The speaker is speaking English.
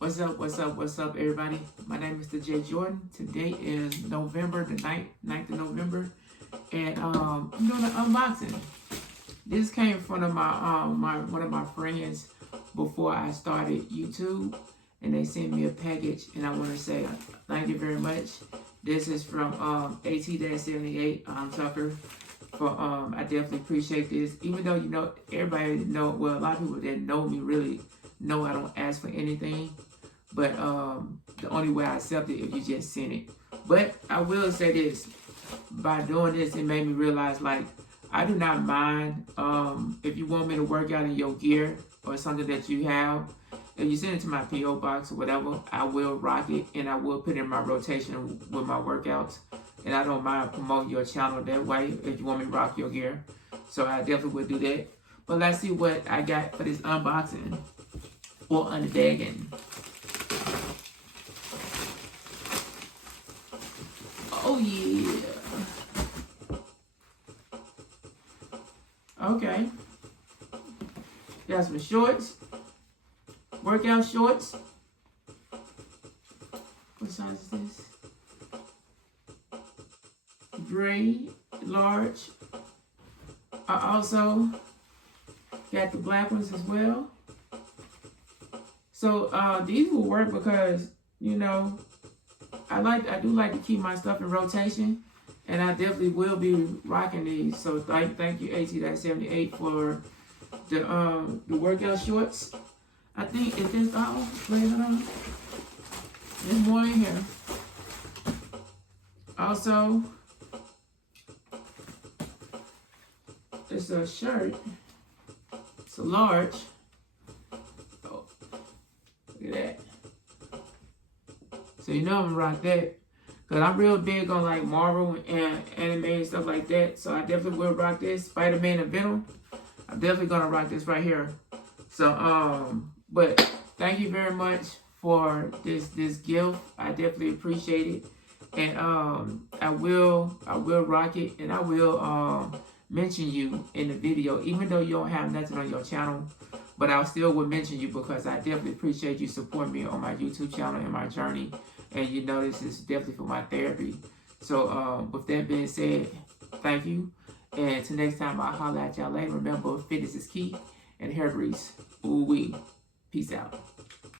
What's up, everybody? My name is TheJ Jordan. Today is November the 9th of November, and I'm doing an unboxing. This came from one of my friends before I started YouTube, and they sent me a package, and I want to say thank you very much. This is from AT-78 Tucker. I definitely appreciate this. Even though everybody know, well, a lot of people that know me really know I don't ask for anything. But the only way I accept it if you just send it. But I will say this, by doing this, it made me realize, like, I do not mind if you want me to work out in your gear or something that you have. If you send it to my P.O Box or whatever, I will rock it and I will put it in my rotation with my workouts. And I don't mind promoting your channel that way if you want me to rock your gear. So I definitely would do that. But let's see what I got for this unboxing or unbagging. Oh yeah. Okay. Got some shorts. Workout shorts. What size is this? Gray, large. I also got the black ones as well. So these will work because, you know, I do like to keep my stuff in rotation, and I definitely will be rocking these. So thank you AT-78 for the workout shorts. I think is this all? Wait, hold on. There's more in here. Also, it's a shirt. It's a large. Oh, look at that. So you know I'm gonna rock that. Cause I'm real big on like Marvel and anime and stuff like that. So I definitely will rock this. Spider-Man and Venom. I'm definitely gonna rock this right here. So but thank you very much for this gift. I definitely appreciate it. And I will rock it, and I will mention you in the video, even though you don't have nothing on your channel. But I still would mention you because I definitely appreciate you supporting me on my YouTube channel and my journey. And you know this is definitely for my therapy. So with that being said, thank you. And until next time, I'll holler at y'all later. Remember, fitness is key and hair grease. Ooh wee. Peace out.